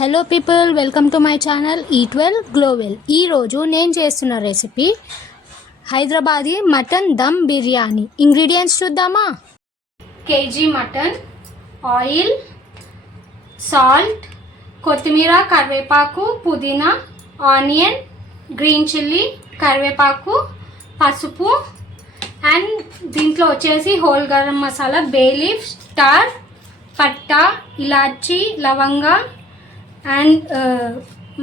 Hello people, welcome to my channel eat well glow well. ఈరోజు నేను చేస్తున్న recipe Hyderabadi mutton dum biryani. Ingredients చూద్దామా? KG mutton, oil, salt, కొత్తిమీర, కరివేపాకు, పుదీనా, ఆనియన్, గ్రీన్ చిల్లీ, కరివేపాకు, పసుపు అండ్ దీంట్లో వచ్చేసి whole garam masala, bay leaf, star, పట్టా, ఇలాచి, లవంగా అండ్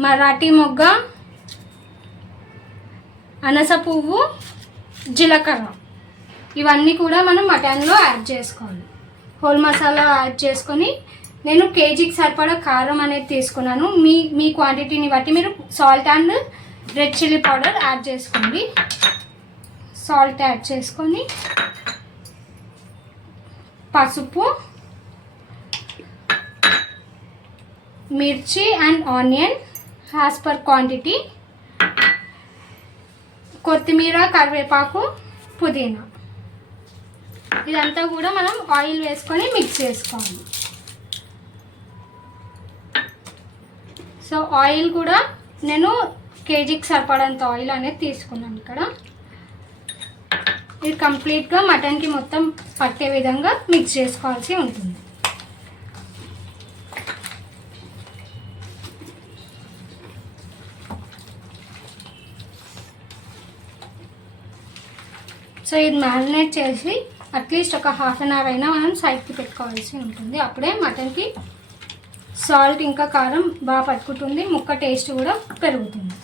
మరాఠీ మొగ్గ, అనస పువ్వు, జీలకర్ర. ఇవన్నీ కూడా మనం మటన్లో యాడ్ చేసుకోవాలి. హోల్ మసాలా యాడ్ చేసుకొని నేను కేజీకి సరిపడా కారం అనేది తీసుకున్నాను. మీ క్వాంటిటీని బట్టి మీరు salt and red chilli powder add చేసుకోండి. సాల్ట్ యాడ్ చేసుకొని పసుపు, మిర్చి and onion as per quantity, కొత్తిమీర, కరివేపాకు, పుదీనా, ఇదంతా కూడా మనం ఆయిల్ వేసుకొని మిక్స్ చేసుకోవాలి. సో ఆయిల్ కూడా నేను కేజీకి సరిపడంత ఆయిల్ అనేది తీసుకున్నాను ఇక్కడ. ఇది కంప్లీట్గా మటన్కి మొత్తం పట్టే విధంగా మిక్స్ చేసుకోవాల్సి ఉంటుంది. సో ఇది మ్యారినేట్ చేసి అట్లీస్ట్ ఒక హాఫ్ అన్ అవర్ అయినా మనం సైడ్కి పెట్టుకోవాల్సి ఉంటుంది. అప్పుడే మటన్కి సాల్ట్ ఇంకా కారం బాగా పట్టుకుంటుంది, ముక్క టేస్ట్ కూడా పెరుగుతుంది.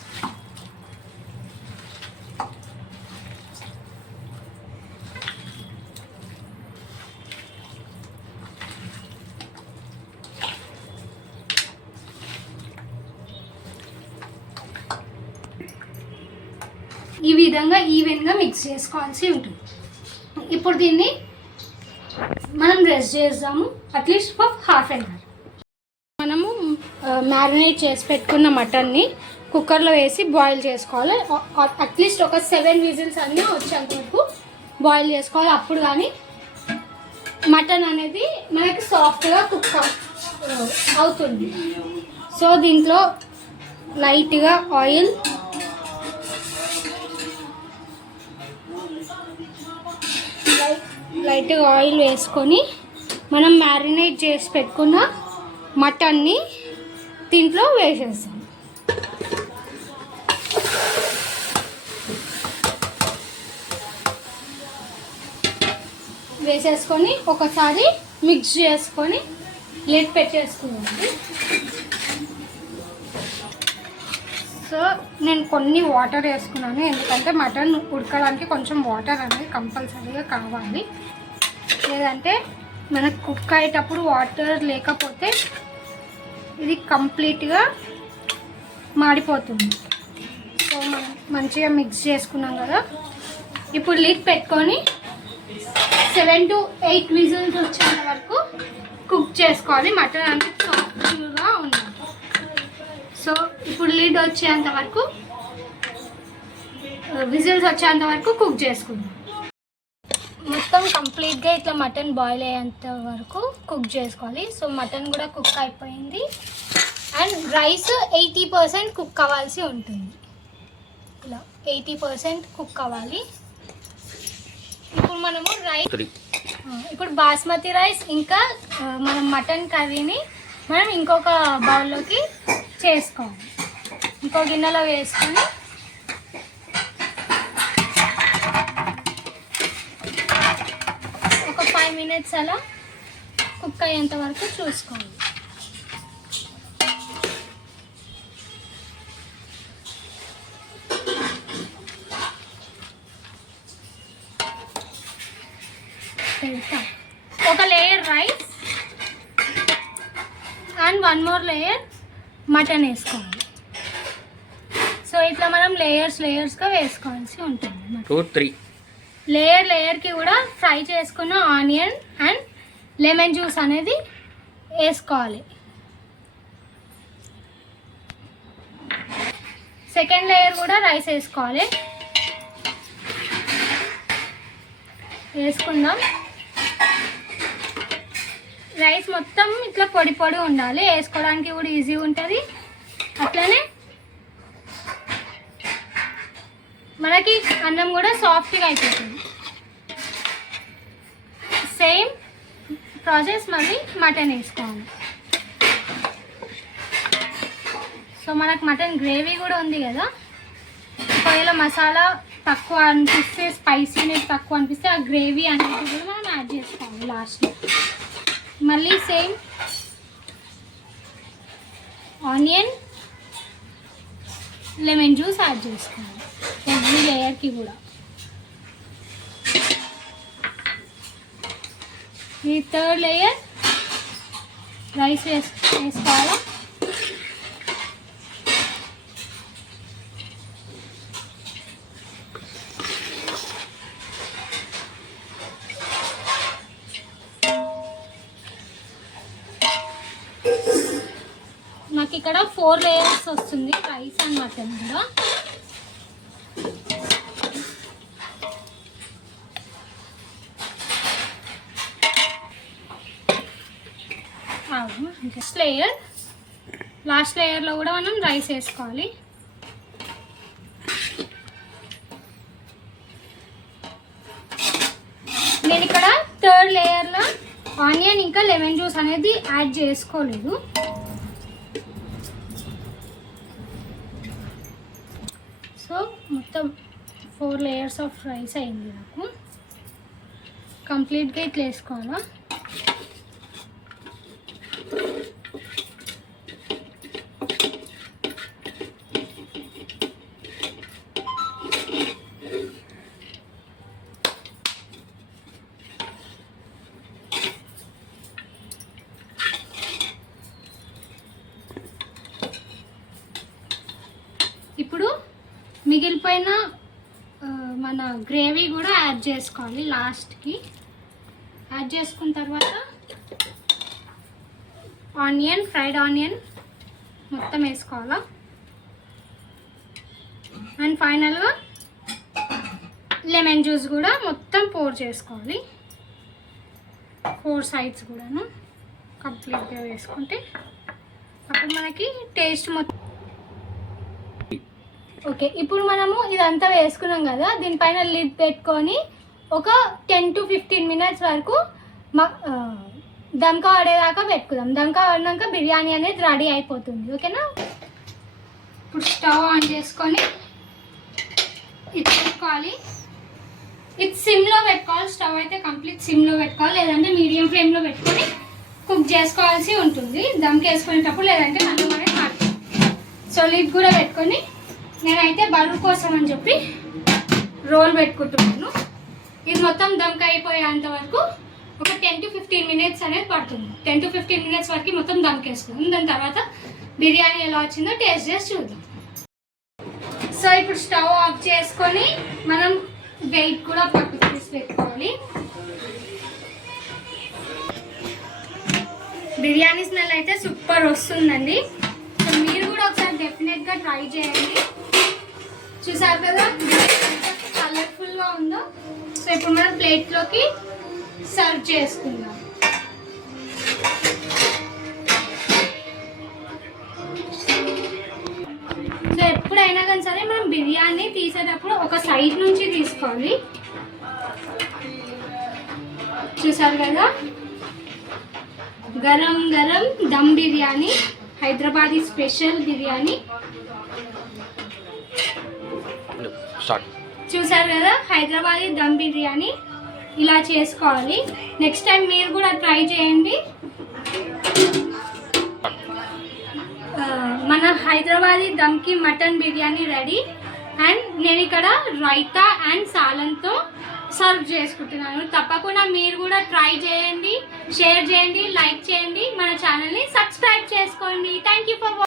ఈ విధంగా ఈవెన్గా మిక్స్ చేసుకోవాల్సి ఉంటుంది. ఇప్పుడు దీన్ని మనం రెస్ట్ చేద్దాము at least for half an hour. మనము మ్యారినేట్ చేసి పెట్టుకున్న మటన్ని కుక్కర్లో వేసి బాయిల్ చేసుకోవాలి. అట్లీస్ట్ ఒక 7 విజిల్స్ అన్నీ వచ్చేంత వరకు బాయిల్ చేసుకోవాలి. అప్పుడు కానీ మటన్ అనేది మనకి సాఫ్ట్గా కుక్ అవుతుంది. సో దీంట్లో లైట్గా ఆయిల్ వేసుకొని మనం మ్యారినేట్ చేసి పెట్టుకున్న మటన్ని దీంట్లో వేసేస్తాం. వేసేసుకొని ఒకసారి మిక్స్ చేసుకొని లిడ్ పెట్టేసుకున్నాను. సో నేను కొన్ని వాటర్ వేసుకున్నాను, ఎందుకంటే మటన్ ఉడకడానికి కొంచెం వాటర్ అనేది కంపల్సరీగా కావాలి. లేదంటే మనకు కుక్ అయ్యేటప్పుడు వాటర్ లేకపోతే ఇది కంప్లీట్గా మాడిపోతుంది. సో మనం మంచిగా మిక్స్ చేసుకున్నాం కదా. ఇప్పుడు లిడ్ పెట్టుకొని 7 to 8 విజిల్స్ వచ్చేంత వరకు కుక్ చేసుకోవాలి. మటన్ అంటే సాఫ్ట్గా ఉండాలి. సో ఇప్పుడు లిడ్ వచ్చేంత వరకు విజిల్స్ వచ్చేంత వరకు కుక్ చేసుకుందాం. మొత్తం కంప్లీట్గా ఇట్లా మటన్ బాయిల్ అయ్యేంత వరకు కుక్ చేసుకోవాలి. సో మటన్ కూడా కుక్ అయిపోయింది అండ్ రైస్ 80% కుక్ అవ్వాల్సి ఉంటుంది. ఇలా 80% కుక్ అవ్వాలి. ఇప్పుడు మనము ఇప్పుడు బాస్మతి రైస్ ఇంకా మనం మటన్ కర్రీని మనం ఇంకొక బౌల్లోకి చేసుకోవాలి. ఇంకో గిన్నెలో వేసుకొని ఒక 5 minutes అలా కుక్ అయ్యేంత వరకు చూసుకోవాలి. ఒక layer rice and 1 more layer mutton వేసుకోవాలి. సో ఇట్లా మనం లేయర్స్గా వేసుకోవాల్సి ఉంటుంది. 2, 3 లేయర్కి కూడా ఫ్రై చేసుకున్న ఆనియన్ అండ్ లెమన్ జ్యూస్ అనేది వేసుకోవాలి. సెకండ్ లేయర్ కూడా రైస్ వేసుకోవాలి. వేసుకుందాం. రైస్ మొత్తం ఇట్లా పొడి పొడి ఉండాలి, వేసుకోవడానికి కూడా ఈజీ ఉంటుంది. అట్లనే మనకి అన్నం కూడా సాఫ్ట్గా అయిపోతుంది. సేమ్ ప్రాసెస్ మళ్ళీ మటన్ వేసుకోవాలి. సో మనకు మటన్ గ్రేవీ కూడా ఉంది కదా, ఒకవేళ మసాలా తక్కువ అనిపిస్తే, స్పైసీనెస్ తక్కువ అనిపిస్తే ఆ గ్రేవీ అనేది కూడా మనం యాడ్ చేసుకోవాలి లాస్ట్లో. మళ్ళీ same onion, lemon juice add చేసుకోవాలి ఎవ్రీ లేయర్కి కూడా. ఈ థర్డ్ లేయర్ రైస్ వేసుకోవాలా. నాకు ఇక్కడ 4 లేయర్స్ వస్తుంది రైస్ అండ్ మటన్ కూడా. లాస్ట్ లేయర్లో కూడా మనం రైస్ వేసుకోవాలి. నేను ఇక్కడ థర్డ్ లేయర్లో ఆనియన్ ఇంకా లెమన్ జ్యూస్ అనేది యాడ్ చేసుకోలేదు. సో మొత్తం 4 లేయర్స్ ఆఫ్ రైస్ అయింది నాకు. కంప్లీట్గా ఇట్లా వేసుకోవాలా. ఇప్పుడు మిగిలిపోయిన మన గ్రేవీ కూడా యాడ్ చేసుకోవాలి లాస్ట్కి. యాడ్ చేసుకున్న తర్వాత ఆనియన్, ఫ్రైడ్ ఆనియన్ మొత్తం వేసుకోవాలా. అండ్ ఫైనల్గా లెమన్ జ్యూస్ కూడా మొత్తం పోర్ చేసుకోవాలి. 4 సైడ్స్ కూడాను కంప్లీట్గా వేసుకుంటే అప్పుడు మనకి టేస్ట్ మొత్తం ఓకే. ఇప్పుడు మనము ఇదంతా వేసుకున్నాం కదా, దీనిపైన లిడ్ పెట్టుకొని ఒక 10 to 15 మినిట్స్ వరకు దమ్కా ఆడేదాకా పెట్టుకుందాం. దమ్కా ఆడినాక బిర్యానీ అనేది రెడీ అయిపోతుంది. ఓకేనా. ఇప్పుడు స్టవ్ ఆన్ చేసుకొని ఇది పెట్టుకోవాలి. ఇది సిమ్లో పెట్టుకోవాలి. స్టవ్ అయితే కంప్లీట్ సిమ్లో పెట్టుకోవాలి, లేదంటే మీడియం ఫ్లేమ్లో పెట్టుకొని కుక్ చేసుకోవాల్సి ఉంటుంది దమ్కి వేసుకునేటప్పుడు, లేదంటే అన్నం అనేది మారుతుంది. సో లిడ్ కూడా పెట్టుకొని నేనైతే బరువు కోసం అని చెప్పి రోల్ పెట్టుకుంటున్నాను. ఇది మొత్తం దమ్కి అయిపోయేంత వరకు ఒక 10 to 15 మినిట్స్ అనేది పడుతుంది. 10 to 15 మినిట్స్ వరకు మొత్తం దమ్కి వేసుకుందాం. దాని తర్వాత బిర్యానీ ఎలా వచ్చిందో టేస్ట్ చేసి చూద్దాం. సో ఇప్పుడు స్టవ్ ఆఫ్ చేసుకొని మనం వెయిట్ కూడా పక్కకు తీసి పెట్టుకోవాలి. బిర్యానీ స్మెల్ అయితే సూపర్ వస్తుందండి. సో మీరు కూడా ఒకసారి డెఫినెట్గా ట్రై చేయండి. చూసారు కదా కలర్ఫుల్గా ఉందో. సో ఇప్పుడు మనం ప్లేట్లోకి సర్వ్ చేసుకుందాం. సో ఎప్పుడైనా కానీ సరే మనం బిర్యానీ తీసేటప్పుడు ఒక సైడ్ నుంచి తీసుకోవాలి. చూసారు కదా గరం గరం దమ్ బిర్యానీ, హైదరాబాదీ స్పెషల్ బిర్యానీ. చూసారు కదా హైదరాబాదీ దమ్ బిర్యానీ ఇలా చేసుకోవాలి. నెక్స్ట్ టైం మీరు కూడా ట్రై చేయండి. మన హైదరాబాదీ దమ్కి మటన్ బిర్యానీ రెడీ. అండ్ నేను ఇక్కడ రైతా అండ్ సాలన్తో సర్వ్ చేసుకుంటున్నాను. తప్పకుండా మీరు కూడా ట్రై చేయండి, షేర్ చేయండి, లైక్ చేయండి, మన ఛానల్ని సబ్స్క్రైబ్ చేసుకోండి. Thank you for